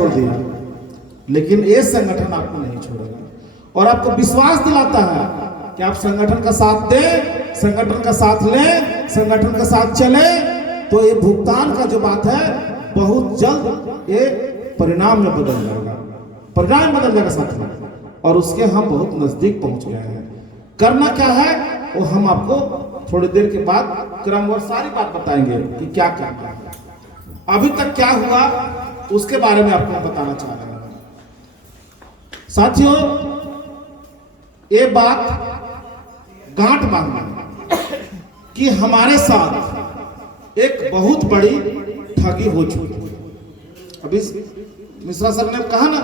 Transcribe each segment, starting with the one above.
छोड़ दिया, लेकिन ये संगठन आपको नहीं छोड़ेगा और आपको विश्वास दिलाता है कि आप संगठन का साथ दें, संगठन का साथ लें, संगठन का साथ चले, तो ये भुगतान का जो बात है बहुत जल्द ये परिणाम में बदल जाएगा, परिणाम बदल जाएगा साथियों, और उसके हम बहुत नजदीक पहुंच गए हैं। करना क्या है वो हम आपको थोड़ी देर के बाद क्रमवार सारी बात बताएंगे कि क्या करना है, अभी तक क्या हुआ उसके बारे में आपको बताना चाह रहे हैं। साथियों, ये बात गांठ बांधना कि हमारे साथ एक बहुत बड़ी ठगी हो चुकी है। अभी मिश्रा सर ने कहा ना,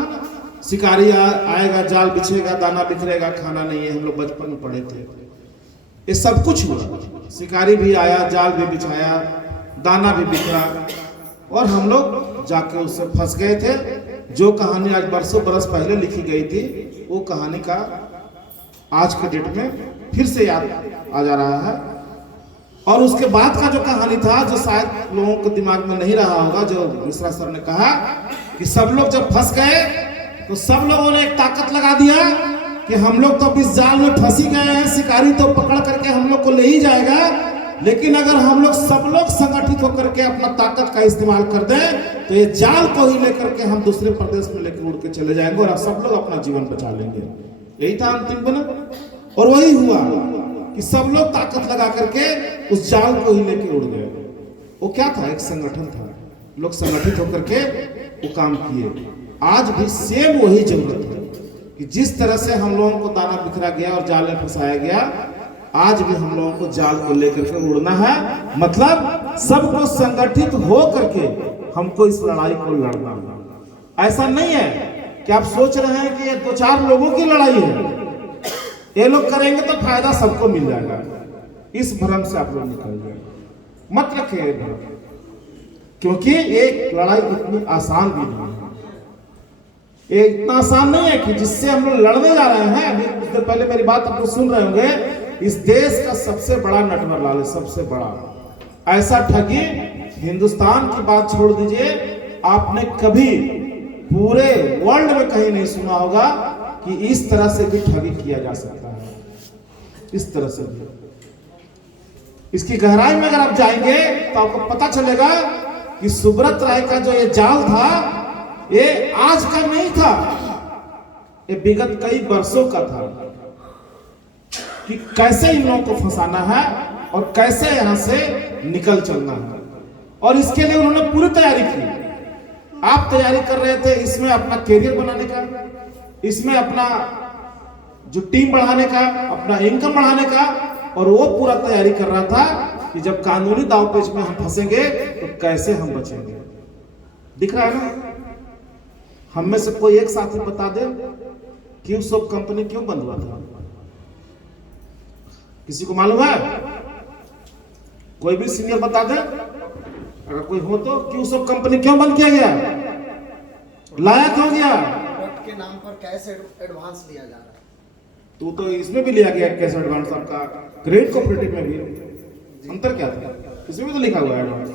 शिकारी आएगा, जाल बिछेगा, दाना बिखरेगा, खाना नहीं है। हम लोग बचपन में पढ़े थे, ये सब कुछ हुआ। शिकारी भी आया, जाल भी बिछाया, दाना भी बिखरा और हम लोग जाके उससे फंस गए थे। जो कहानी आज बरसों बरस पहले लिखी गई थी, वो कहानी का आज के डेट में फिर से याद आ जा रहा है। और उसके बाद का जो कहानी था, जो शायद लोगों के दिमाग में नहीं रहा होगा, जो मिश्रा सर ने कहा कि सब लोग जब फंस गए तो सब लोगों ने एक ताकत लगा दिया कि हम लोग तो इस जाल में फंसी गए हैं, शिकारी तो पकड़ करके हम लोग को ले ही जाएगा, लेकिन अगर हम लोग सब लोग संगठित होकर के अपना ताकत का इस्तेमाल कर दें तो ये जाल को ही लेकर के हम दूसरे प्रदेश में लेकर उड़ के चले जाएंगे और सब लोग अपना जीवन बचा लेंगे। यही था अंतिम बना, और वही हुआ कि सब लोग ताकत लगा करके उस जाल को ही लेकर उड़ गए। वो क्या था? एक संगठन था, लोग संगठित होकर के वो काम किए। आज भी सेम वही जरूरत है कि जिस तरह से हम लोगों को दाना बिखरा गया और जाल में फंसाया गया, आज भी हम लोगों को जाल को लेकर के उड़ना है। मतलब सबको संगठित हो करके हमको इस लड़ाई को लड़ना है। ऐसा नहीं है कि आप सोच रहे हैं कि ये 2-4 लोगों की लड़ाई है, ये लोग करेंगे तो फायदा सबको मिल जाएगा। इस भ्रम से आप लोग निकल जाए, मत रखिए भ्रम, क्योंकि एक लड़ाई इतनी आसान भी नहीं है। ये इतना आसान नहीं है कि जिससे हम लोग लड़ने जा रहे हैं। अभी कुछ देर पहले मेरी बात आप लोग सुन रहे होंगे, इस देश का सबसे बड़ा नटवरलाल, सबसे बड़ा ऐसा ठगी हिंदुस्तान की बात छोड़ दीजिए, आपने कभी पूरे वर्ल्ड में कहीं नहीं सुना होगा कि इस तरह से भी ठगी किया जा सकता है। इस तरह से भी, इसकी गहराई में अगर आप जाएंगे तो आपको पता चलेगा कि सुब्रत राय का जो ये जाल था, ये आज का नहीं था, ये विगत कई वर्षों का था कि कैसे इन लोगों को फंसाना है और कैसे यहां से निकल चलना है। और इसके लिए उन्होंने पूरी तैयारी की। आप तैयारी कर रहे थे इसमें अपना कैरियर बनाने का, इसमें अपना जो टीम बढ़ाने का, अपना इनकम बढ़ाने का, और वो पूरा तैयारी कर रहा था कि जब कानूनी दांवपेच में हम फंसेंगे तो कैसे हम बचेंगे। दिख रहा है ना? हम में से कोई एक साथी बता दे क्यूसॉफ्ट कंपनी क्यों बंद हुआ था? किसी को मालूम है? कोई भी सीनियर बता दे, अगर कोई हो तो। क्यूसॉफ्ट कंपनी क्यों बंद किया गया? लाया क्यों गया? प्रोडक्ट के नाम पर कैश एडवांस लिया जा रहा है। तो इसमें भी लिया गया कैश एडवांस, आपका क्रेडिट कोऑपरेटिव में भी। अंतर क्या था? इसमें भी तो लिखा हुआ है एडवांस।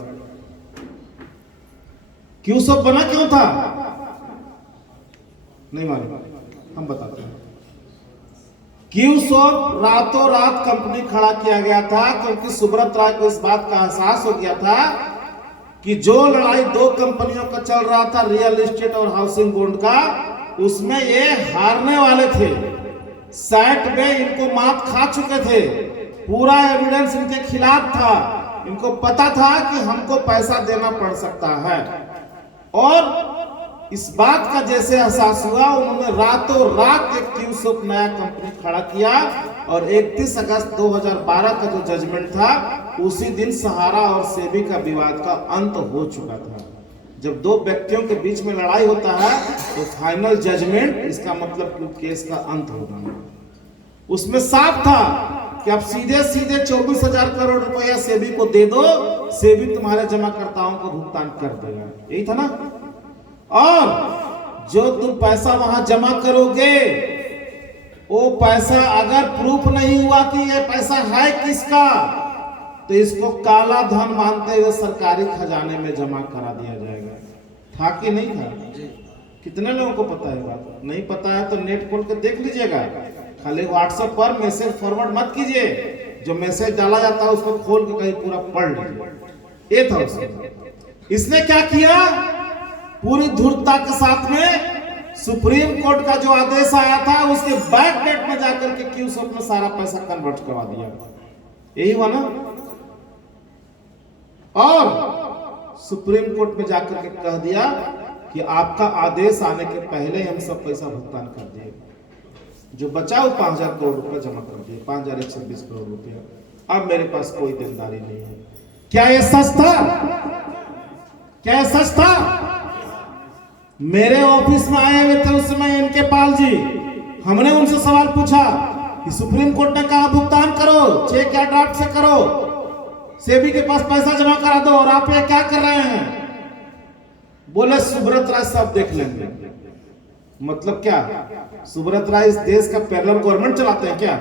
क्यूसॉफ्ट बना क्यों था? नहीं मालूम, हम बताते हैं। क्यूसॉफ्ट रातों रात कंपनी खड़ा किया गया था क्योंकि सुब्रत राय को इस बात का एहसास हो गया था कि जो लड़ाई 2 कंपनियों का चल रहा था, रियल एस्टेट और हाउसिंग बोर्ड का, उसमें ये हारने वाले थे। सैट में इनको मात खा चुके थे, पूरा एविडेंस इनके खिलाफ था। इनको पता था कि हमको पैसा देना पड़ सकता है, और इस बात का जैसे एहसास हुआ, उन्होंने रातों रात एक क्यूसॉफ्ट नया कंपनी खड़ा किया। और 31 अगस्त 2012 का जो जजमेंट था, उसी दिन सहारा और सेबी का विवाद का अंत हो चुका था। जब 2 व्यक्तियों के बीच में लड़ाई होता है तो फाइनल जजमेंट, इसका मतलब कि केस का अंत होगा। उसमें साफ था कि आप सीधे सीधे 24,000 करोड़ रुपया सेबी को दे दो, सेबी तुम्हारे जमाकर्ताओं को भुगतान कर देगा। यही था ना? और जो तुम पैसा वहां जमा करोगे, वो पैसा अगर प्रूफ नहीं हुआ कि ये पैसा है किसका, तो इसको काला धन मानते हुए सरकारी खजाने में जमा करा दिया जाएगा। था कि नहीं था? कितने लोगों को पता है बात? नहीं पता है तो नेट खोल के देख लीजिएगा। खाली व्हाट्सएप पर मैसेज फॉरवर्ड मत कीजिए, जो मैसेज डाला जाता है उसको खोल के कहीं पूरा पढ़ लीजिए। ये था उसने। इसने क्या किया, पूरी धूर्तता के साथ में सुप्रीम कोर्ट का जो आदेश आया था उसके बैक डेट में जाकर के क्यों सब में सारा पैसा कन्वर्ट करवा दिया। यही हुआ ना। और सुप्रीम कोर्ट में जाकर के कह दिया कि आपका आदेश आने के पहले हम सब पैसा भुगतान कर दिए, जो बचा वो 5,000 करोड़ रुपया जमा कर दिए, 5,120 करोड़ रुपया। अब मेरे पास कोई देनदारी नहीं है। क्या ये सच था? क्या ये सच था? मेरे ऑफिस में आए हुए थे उस समय इनके पाल जी, हमने उनसे सवाल पूछा कि सुप्रीम कोर्ट ने कहा भुगतान करो, चेक या ड्राफ्ट से करो, सेबी के पास पैसा जमा करा दो, और आप ये क्या कर रहे हैं? बोले सुब्रत राय सब देख लेंगे। मतलब क्या? सुब्रत राय इस देश का पैरेलल गवर्नमेंट चलाते हैं क्या?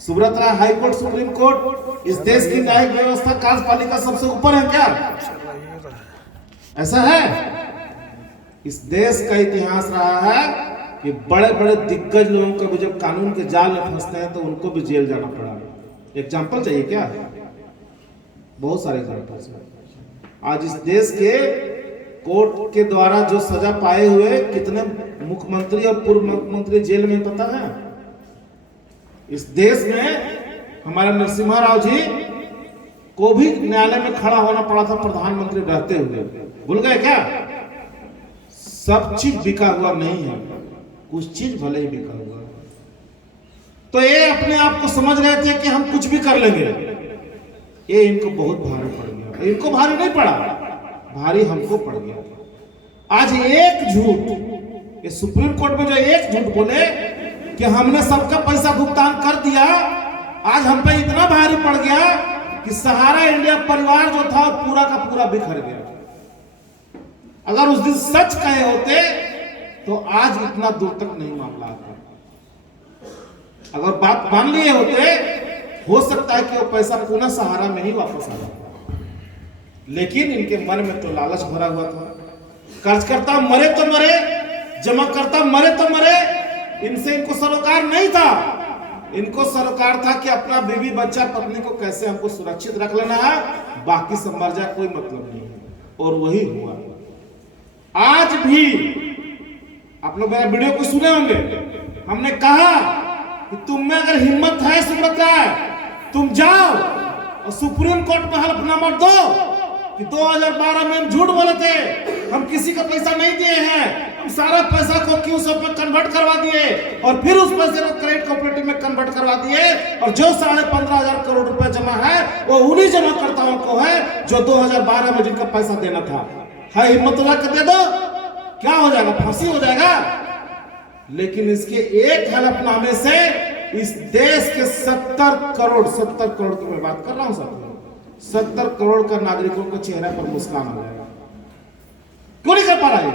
सुब्रत राय हाई कोर्ट सुप्रीम कोर्ट इस देश की न्यायिक व्यवस्था कार्यपालिका सबसे ऊपर है क्या? ऐसा है? इस देश का इतिहास रहा है कि बड़े बड़े दिग्गज लोगों को भी जब कानून के जाल में फंसते हैं तो उनको भी जेल जाना पड़ा। एग्जाम्पल चाहिए क्या? बहुत सारे एग्जाम्पल्स हैं। आज इस देश के कोर्ट के द्वारा जो सजा पाए हुए कितने मुख्यमंत्री और पूर्व मुख्यमंत्री जेल में पता है? इस देश में हमारे नरसिम्हा राव जी को भी न्यायालय में खड़ा होना पड़ा था प्रधानमंत्री रहते हुए। भूल गए क्या? सब चीज बिका हुआ नहीं है, कुछ चीज भले ही बिका हुआ। तो ये अपने आप को समझ रहे थे कि हम कुछ भी कर लेंगे। ये इनको बहुत भारी पड़ गया। इनको भारी नहीं पड़ा, भारी हमको पड़ गया। आज एक झूठ, ये सुप्रीम कोर्ट में जो एक झूठ बोले कि हमने सबका पैसा भुगतान कर दिया, आज हम पे इतना भारी पड़ गया कि सहारा इंडिया परिवार जो था पूरा का पूरा बिखर गया। अगर उस दिन सच कहे होते तो आज इतना दूर तक नहीं मामला आता। अगर बात मान लिए होते, हो सकता है कि वो पैसा पुनः सहारा में ही वापस आ जाता, लेकिन इनके मन में तो लालच भरा हुआ था। कर्जकर्ता मरे तो मरे, जमाकर्ता मरे तो मरे, इनसे इनको सरोकार नहीं था। इनको सरोकार था कि अपना बीवी बच्चा पत्नी को कैसे हमको सुरक्षित रख लेना है, बाकी सब मर जाए कोई मतलब नहीं है। और वही हुआ। आज भी आप लोग मेरा वीडियो को सुने होंगे, हमने कहा कि तुम में अगर हिम्मत है सुब्रत राय, तुम जाओ और सुप्रीम कोर्ट में हलफनामा दो कि 2012 में हम झूठ बोले थे, हम किसी का पैसा नहीं दिए हैं, हम सारा पैसा को क्यू सब में कन्वर्ट करवा दिए और फिर उस पैसे को क्रेडिट कोऑपरेटिव में कन्वर्ट करवा दिए, और जो 15,500 करोड़ रुपए जमा है वो उन्हीं जमाकर्ताओं को है जो 2012 में जिनका पैसा देना था। है हिम्मत ला के दे दो, क्या हो जाएगा? फांसी हो जाएगा। लेकिन इसके एक हलफनामे से इस देश के 70 करोड़ की मैं बात कर रहा हूं साथियों, 70 करोड़ का नागरिकों के चेहरे पर मुस्कान आ जाएगा। क्यों नहीं कर पा रहा है?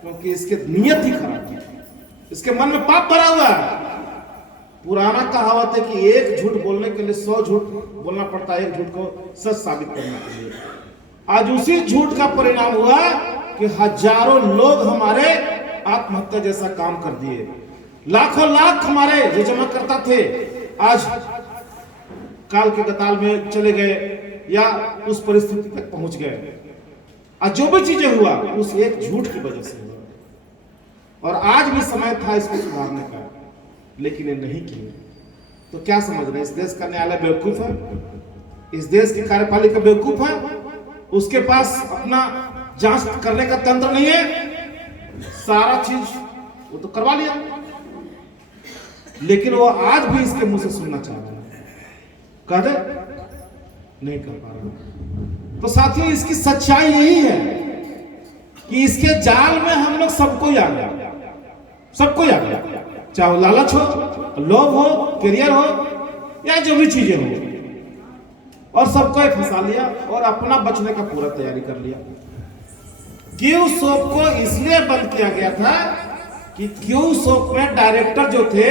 क्योंकि इसके नियत ही खराब है, इसके मन में पाप भरा हुआ है। पुराना कहावत है कि एक झूठ बोलने के लिए 100 झूठ बोलना पड़ता है, एक झूठ को सच साबित करने के लिए। आज उसी झूठ का परिणाम हुआ कि हजारों लोग हमारे आत्महत्या जैसा काम कर दिए। लाखों लाख हमारे जो जमा करता थे आज काल के कताल में चले गए या उस परिस्थिति तक पहुंच गए। आज जो भी चीजें हुआ उस एक झूठ की वजह से हुआ। और आज भी समय था इसको सुधारने का, लेकिन ये नहीं किए। तो क्या समझ रहे हैं? इस देश का न्यायालय बेवकूफ है, इस देश की कार्यपालिका बेवकूफ है, उसके पास अपना जांच करने का तंत्र नहीं है। सारा चीज वो तो करवा लिया, लेकिन वो आज भी इसके मुंह से सुनना चाह रहा है, कह दे नहीं कर पा रहा। तो साथियों, इसकी सच्चाई यही है कि इसके जाल में हम लोग सबको आ गया, सबको आ गया, चाहे वो लालच हो, लोभ हो, करियर हो या जो भी चीजें हो, और सबको फंसा लिया और अपना बचने का पूरा तैयारी कर लिया। क्यू सोप को इसलिए बंद किया गया था कि क्यू सोप में डायरेक्टर जो थे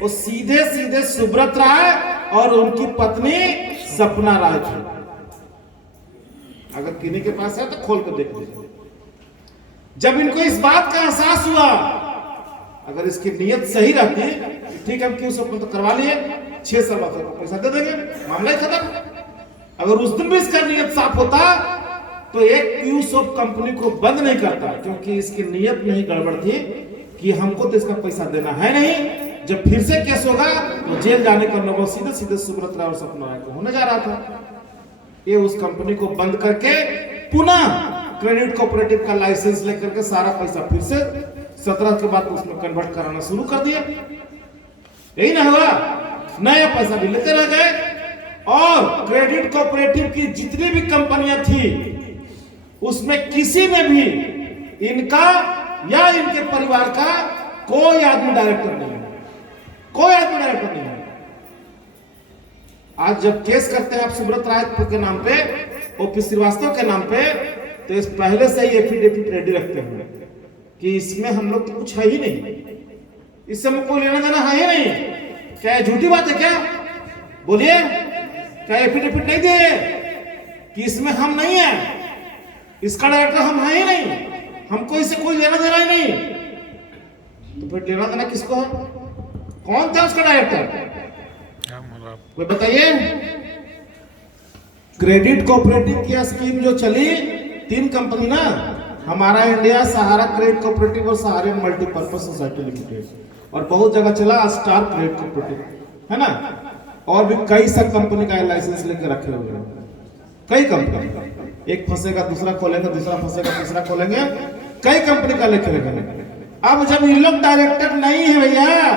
वो सीधे सीधे सुब्रत राय और उनकी पत्नी सपना राय थी। अगर किन्हीं के पास है तो खोल कर देख लीजिए। जब इनको इस बात का एहसास हुआ, अगर इसकी नीयत सही रहती, ठीक है, हम क्यों सब तो करवा लिए, 6 साल बाद पैसा दे देंगे, मामला ही खत्म। अगर उस दिन भी इसका नीयत साफ होता तो एक क्यूसॉफ्ट कंपनी को बंद नहीं करता, क्योंकि इसकी नीयत में ही गड़बड़ थी कि हमको तो इसका पैसा देना है नहीं। जब फिर से केस होगा तो जेल जाने का नौबत सीधे सीधे सुब्रत राय और सपना राय को होने जा रहा था। ये उस कंपनी को बंद करके पुनः क्रेडिट कोऑपरेटिव का लाइसेंस लेकर के सारा पैसा फिर से 17 के बाद उसमें कन्वर्ट कराना शुरू कर दिया। यही ना हुआ, नया पैसा भी लेते रह गए और क्रेडिट कोऑपरेटिव की जितनी भी कंपनियां थी उसमें किसी में भी इनका या इनके परिवार का कोई आदमी डायरेक्टर नहीं है, कोई आदमी डायरेक्टर नहीं है। आज जब केस करते हैं आप सुब्रत राय के नाम पे, ओपी श्रीवास्तव के नाम पे, तो इस पहले से ही एफिडेविट रेडी रखते हैं कि इसमें हम लोग तो कुछ है ही नहीं, इससे हमें कोई लेना देना है ही नहीं। क्या झूठी बात है क्या? बोलिए, क्या एफिडेविट नहीं दिए कि इसमें हम नहीं है, इसका डायरेक्टर हम है ही नहीं, हमको इससे कोई लेना देना ही नहीं, तो फिर लेना देना किसको है? कौन था उसका डायरेक्टर? कोई बताइए। क्रेडिट कोऑपरेटिव की स्कीम जो चली, 3 कंपनी ना, हमारा इंडिया, सहारा क्रेडिट कोऑपरेटिव और सहारियन मल्टीपर्पज सोसाइटी लिमिटेड, और बहुत जगह चला स्टार क्रेडिट कोऑपरेटिव, है ना, और भी कई सब कंपनी का लाइसेंस लेकर रखे हुए हैं, कई कंपनी, एक फंसेगा दूसरा खोलेंगे, दूसरा फंसेगा तीसरा खोलेंगे, कई कंपनी का लेकर रखे। अब जब ये लोग डायरेक्टर नहीं है भैया,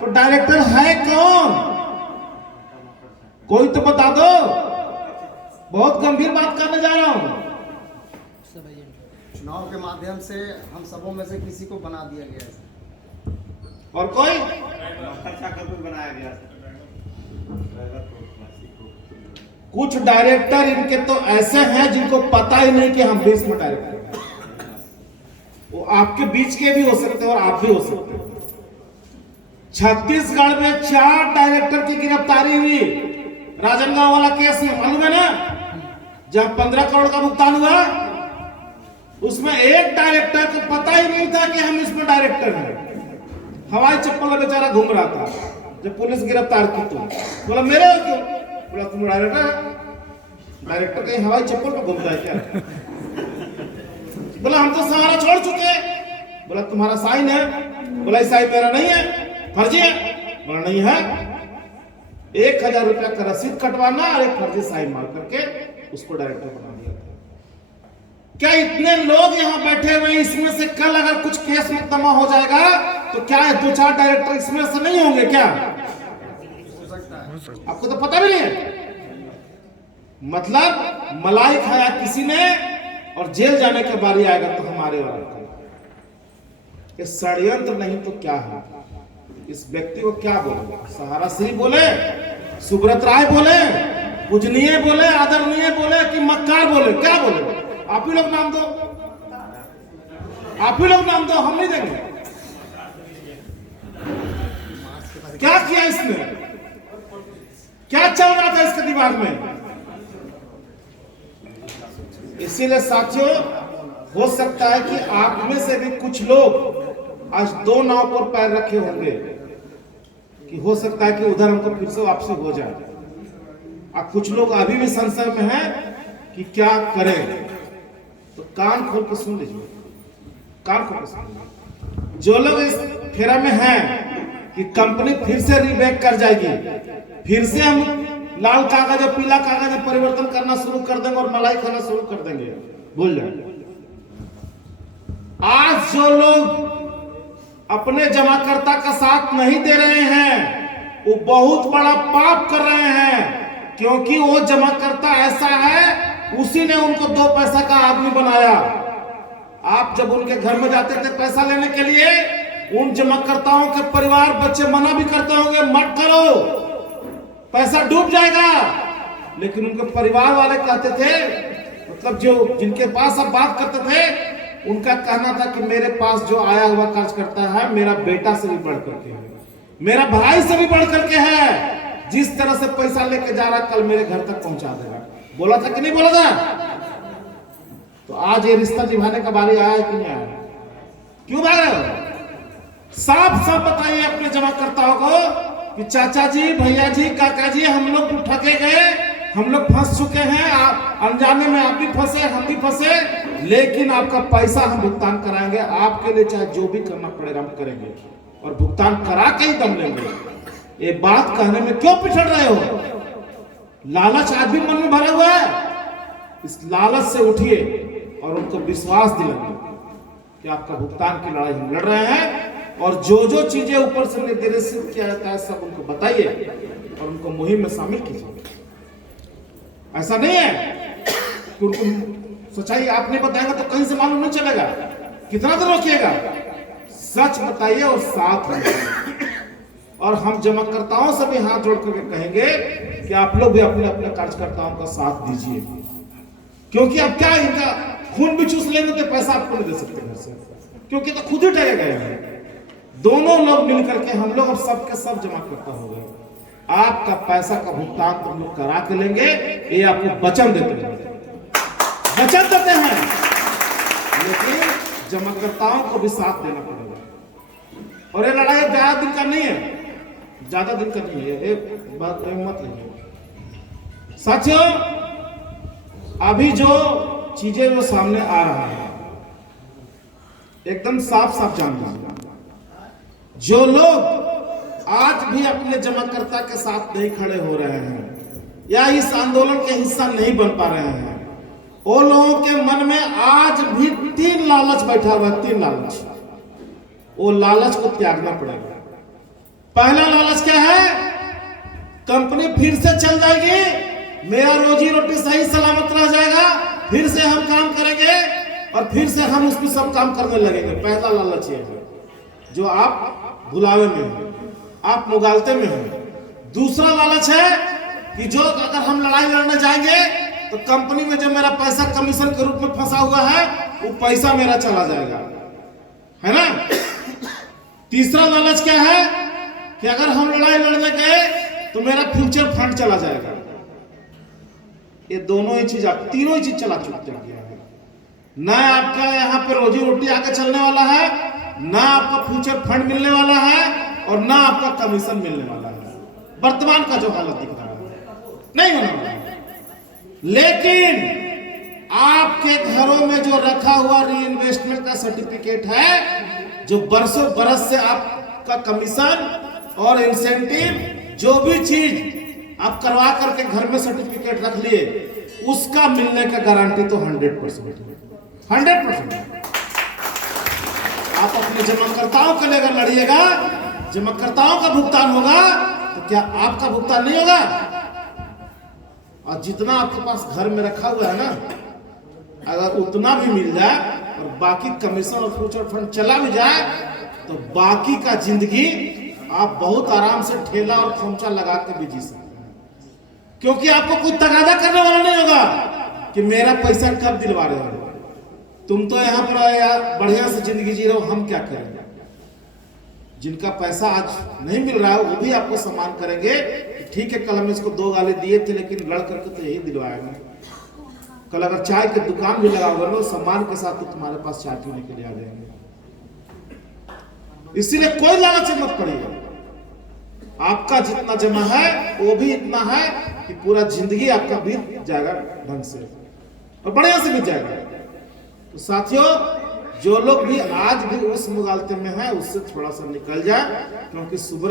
तो डायरेक्टर है कौन? कोई तो बता दो, बहुत गंभीर बात करने जा रहा हूं। चुनाव के माध्यम से हम सबों में से किसी को बना दिया गया है, और कोई बनाया गया। कुछ डायरेक्टर इनके तो ऐसे हैं जिनको पता ही नहीं कि हम भी इसमें डायरेक्टर हैं। वो आपके बीच के भी हो सकते हैं और आप भी हो सकते हैं। छत्तीसगढ़ में 4 डायरेक्टर की गिरफ्तारी हुई राजनांदगांव वाला केस में, मालूम है ना, जब 15 करोड़ का भुगतान हुआ, उसमें एक डायरेक्टर को पता ही नहीं था कि हम इसमें डायरेक्टर हैं। हवाई चप्पल में बेचारा घूम रहा था, जब पुलिस गिरफ्तार की तो बोला मेरे हो क्यों? बोला तुम डायरेक्टर है। डायरेक्टर कहीं हवाई चप्पल पे घूमता है क्या? बोला हम तो सहारा छोड़ चुके। बोला तुम्हारा साइन है? बोला साइन मेरा नहीं है, फर्जी है। बोला नहीं है। 1000 रुपया का रसीद कटवाना और एक फर्जी साइन मार करके उसको डायरेक्टर बना दिया था। क्या इतने लोग यहाँ बैठे हुए, इसमें से कल अगर कुछ केस मुकदमा हो जाएगा तो क्या 2-4 डायरेक्टर इसमें से नहीं होंगे क्या? आपको तो पता भी नहीं है। मतलब मलाई खाया किसी ने और जेल जाने के बारी आएगा तो हमारे वाला। ये षड्यंत्र नहीं तो क्या है? इस व्यक्ति को क्या बोले? सहारा श्री बोले, सुब्रत राय बोले, पूजनीय बोले, आदरणीय बोले कि मक्कार बोले? क्या बोले? आप ही लोग नाम दो, आप ही लोग नाम दो, हम नहीं देंगे। क्या किया इसने? क्या चल रहा था इसके दिमाग में? इसीलिए साथियों, हो सकता है कि आप में से भी कुछ लोग आज 2 नाव पर पैर रखे होंगे कि हो सकता है कि उधर हमको फिर से वापसी हो जाए। अब कुछ लोग अभी भी संशय में हैं कि क्या करें, तो कान खोल के सुन लीजिए, कान खोल के सुन लीजिए। जो लोग इस फेरा में हैं कि कंपनी फिर से रीबैक कर जाएगी, फिर से हम लाल कागज और पीला कागज में परिवर्तन करना शुरू कर देंगे और मलाई खाना शुरू कर देंगे, भूल जाए। आज जो लोग अपने जमाकर्ता का साथ नहीं दे रहे हैं वो बहुत बड़ा पाप कर रहे हैं, क्योंकि वो जमाकर्ता ऐसा है, उसी ने उनको 2 पैसा का आदमी बनाया। आप जब उनके घर में जाते थे पैसा लेने के लिए, उन जमाकर्ताओं के परिवार बच्चे मना भी करते होंगे, मत करो, पैसा डूब जाएगा। लेकिन उनके परिवार वाले कहते थे, मतलब जो जिनके पास आप बात करते थे, उनका कहना था कि मेरे पास जो आया हुआ कार्य करता है, मेरा बेटा से भी बढ़ करके है, मेरा भाई से भी बढ़ करके है। जिस तरह से पैसा लेके जा रहा, कल मेरे घर तक पहुंचा देगा। बोला था कि नहीं बोला था? तो आज ये रिश्ता निभाने का बारी आया है कि नहीं आया? क्यों भाग रहे हो? साफ साफ बताइए अपने जमाकर्ताओं को कि चाचा जी, भैया जी, काका जी, हम लोग ठगे गए, हम लोग फंस चुके हैं, आप अनजाने में आप भी फंसे, हम भी फंसे, लेकिन आपका पैसा हम भुगतान कराएंगे, आपके लिए चाहे जो भी करना पड़ेगा हम करेंगे और भुगतान करा के ही दम लेंगे। ये बात कहने में क्यों पिछड़ रहे हो? लालच आज भी मन में भरा हुआ है। इस लालच से उठिए और उनको विश्वास दिलाइए कि आपका भुगतान की लड़ाई हम लड़ रहे हैं, और जो जो चीजें ऊपर से निर्देशित किया जाता है सब उनको बताइए और उनको मुहिम में शामिल कीजिए। ऐसा नहीं है कि उनको सच्चाई आप नहीं बताएंगे तो कहीं से मालूम नहीं चलेगा। कितना देर रोकिएगा? सच बताइए और साथ रहिए। और हम जमाकर्ताओं से भी हाथ जोड़ करके कहेंगे कि आप लोग भी अपने अपने कार्यकर्ताओं का साथ दीजिए, क्योंकि अब क्या इनका खून भी चूस लेंगे तो पैसा आपको नहीं दे सकते घर से, क्योंकि तो खुद ही ठगे गए हैं। दोनों लोग मिलकर के हम लोग अब सबके सब जमाकर्ता हो गए। आपका पैसा का भुगतान तो हम लोग करा के लेंगे, ये आपको वचन देते हैं, वचन देते हैं, लेकिन जमाकर्ताओं को भी साथ देना पड़ेगा। और ये लड़ाई ज्यादा दिन का नहीं है, ज्यादा दिन का नहीं है, ये बात मत लीजिए साथियों। अभी जो चीजें जो सामने आ रहा है एकदम साफ साफ जान लीजिए। जो लोग आज भी अपने जमाकर्ता के साथ नहीं खड़े हो रहे हैं या इस आंदोलन के हिस्सा नहीं बन पा रहे हैं, वो लोगों के मन में आज भी 3 लालच बैठा हुआ है, 3 लालच। वो लालच को त्यागना पड़ेगा। पहला लालच क्या है? कंपनी फिर से चल जाएगी, मेरा रोजी रोटी सही सलामत रह जाएगा, फिर से हम काम करेंगे और फिर से हम उसमें सब काम करने लगेंगे। पहला लालच ये है जो आप भुलावे में हो, आप मुगालते में हो। दूसरा लालच है कि जो अगर हम लड़ाई लड़ने जाएंगे तो कंपनी में जो मेरा पैसा कमीशन के रूप में फंसा हुआ है वो पैसा मेरा चला जाएगा, है ना। तीसरा लालच क्या है कि अगर हम लड़ाई लड़ने गए तो मेरा फ्यूचर फंड चला जाएगा। ये दोनों ही चीज, आप तीनों ही चीज चला चुके हैं। ना आपका यहाँ पे रोजी रोटी आगे चलने वाला है, ना आपका फ्यूचर फंड मिलने वाला है, और ना आपका कमीशन मिलने वाला है। वर्तमान का जो हालत दिख रहा है नहीं होने वाला है। लेकिन आपके घरों में जो रखा हुआ री-इन्वेस्टमेंट का सर्टिफिकेट है, जो बरसों बरस से आपका कमीशन और इंसेंटिव जो भी चीज आप करवा करके घर में सर्टिफिकेट रख लिए, उसका मिलने का गारंटी तो 100%। आप अपने जमाकर्ताओं के लिए अगर लड़िएगा, जमाकर्ताओं का भुगतान होगा तो क्या आपका भुगतान नहीं होगा? और जितना आपके पास घर में रखा हुआ है ना, अगर उतना भी मिल जाए और बाकी कमीशन और फ्यूचर फंड चला भी जाए तो बाकी का जिंदगी आप बहुत आराम से ठेला और खोमचा लगा के भी जी सकते हैं, क्योंकि आपको कोई तगादा करने वाला नहीं होगा कि मेरा पैसा कब दिलवा रहे हो, तुम तो यहाँ पर यार बढ़िया से जिंदगी जी रहे हो, हम क्या करेंगे। जिनका पैसा आज नहीं मिल रहा है वो भी आपको सम्मान करेंगे, ठीक है कल हम इसको 2 गाली दिए थे लेकिन लड़ करके तो यही दिलवाएंगे। कल अगर चाय की दुकान भी लगाओगे ना, सम्मान के साथ तो तुम्हारे पास चाय पीने के लिए आ जाएंगे। इसीलिए कोई लालच मत पड़ेगा। आपका जितना जमा है वो भी इतना है कि पूरा जिंदगी आपका बीत जाएगा ढंग से और बढ़िया से बीत जाएगा। तो साथियों, जो लोग भी आज भी उस मुगालते में है उससे थोड़ा सा निकल जाए, क्योंकि सुबह